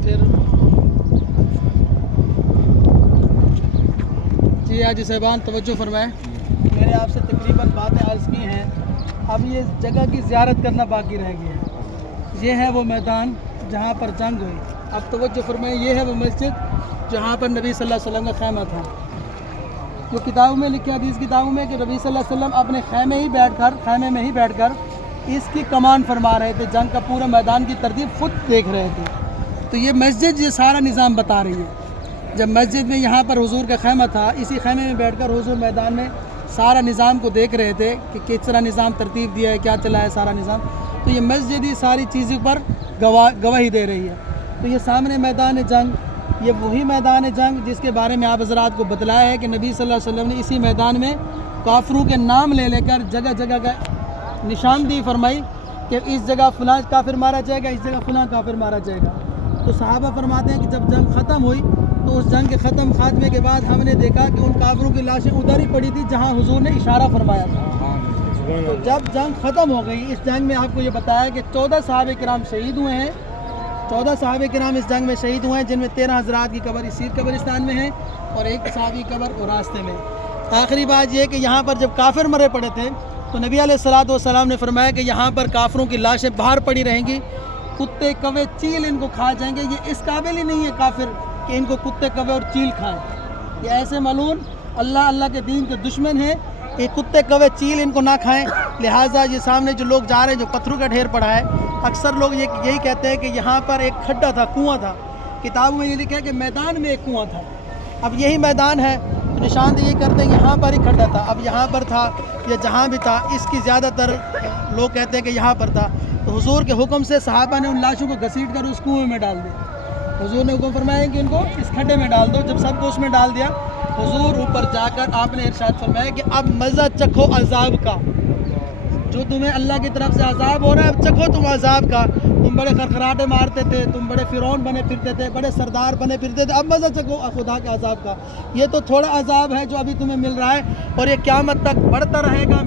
फिर जी हाजी साहबान तवज्जो फरमाएं। मैंने आपसे तकरीबन बातें अर्ज़ की हैं, अब ये जगह की ज़ियारत करना बाकी रह गया है। ये है वो मैदान जहाँ पर जंग हुई। अब तवज्जो फरमाएं, ये है वो मस्जिद जहाँ पर नबी सल्लल्लाहु अलैहि वसल्लम का खैमा था। जो किताबों में लिखे हदीस किताबों में कि नबी सल्लल्लाहु अलैहि वसल्लम अपने खैमे में ही बैठकर इसकी कमान फरमा रहे थे, जंग का पूरा मैदान की तरतीब खुद देख रहे थे। तो ये मस्जिद ये सारा निज़ाम बता रही है। जब मस्जिद में यहाँ पर हुजूर का खैमा था, इसी खैमे में बैठकर हुजूर मैदान में सारा निज़ाम को देख रहे थे कि किस तरह निज़ाम तरतीब दिया है, क्या चला है सारा निज़ाम। तो ये मस्जिद ही सारी चीज़ों पर गवाही दे रही है। तो ये सामने मैदान जंग, ये वही मैदान जंग जिसके बारे में आप हज़रात को बतलाया है कि नबी सल्लल्लाहु अलैहि वसल्लम ने इसी मैदान में काफिरों के नाम ले लेकर जगह जगह का निशानदेही फरमाई कि इस जगह फ़लाँ काफिर मारा जाएगा, इस जगह फ़लाँ काफिर मारा जाएगा। तो सहाबा फरमाते हैं कि जब जंग ख़त्म हुई तो उस जंग के खात्मे के बाद हमने देखा कि उन काफिरों की लाशें उधर ही पड़ी थी जहाँ हुजूर ने इशारा फरमाया था। तो जब जंग ख़त्म हो गई, इस जंग में आपको ये बताया कि 14 सहाबे किराम शहीद हुए हैं। 14 सहाबे किराम इस जंग में शहीद हुए हैं, जिनमें 13 हज़रात की कब्र इसी कब्रिस्तान में है और एक सहाबी कब्र और रास्ते में। आखिरी बात यह कि यहाँ पर जब काफिर मरे पड़े थे तो नबी अलैहिस्सलातु वस्सलाम ने फरमाया कि यहाँ पर काफिरों की लाशें बाहर पड़ी रहेंगी, कुत्ते कौवे चील इनको खा जाएंगे। ये इस काबिल ही नहीं है काफिर कि इनको कुत्ते कौवे और चील खाएं। ये ऐसे मालूम अल्लाह के दीन के दुश्मन हैं, ये कुत्ते कौवे चील इनको ना खाएं। लिहाजा ये सामने जो लोग जा रहे हैं, जो पत्थरों का ढेर पड़ा है, अक्सर लोग यही कहते हैं कि यहाँ पर एक खड्डा था, कुआं था। किताबों में ये लिखा है कि मैदान में एक कुआं था। अब यही मैदान है तो निशानदेही करते हैं यहाँ पर ही खड्डा था। अब यहाँ पर था या जहाँ भी था, इसकी ज़्यादातर लोग कहते हैं कि यहाँ पर था। तो हुजूर के हुक्म से सहाबा ने उन लाशों को घसीट कर उस कुएं में डाल दिया। हुजूर ने हुक्म फरमाया कि उनको इस खड्डे में डाल दो। जब सबको उसमें डाल दिया, हुजूर ऊपर जाकर आपने इरशाद फरमाया कि अब मज़ा चखो अजाब का। जो तुम्हें अल्लाह की तरफ से अजाब हो रहा है, अब चखो तुम अजाब का। तुम बड़े खरखराटे मारते थे, तुम बड़े फिरौन बने फिरते थे, बड़े सरदार बने फिरते थे, अब मज़ा चखो खुदा के अजाब का। ये तो थोड़ा अजाब है जो अभी तुम्हें मिल रहा है और ये क़यामत तक बढ़ता रहेगा।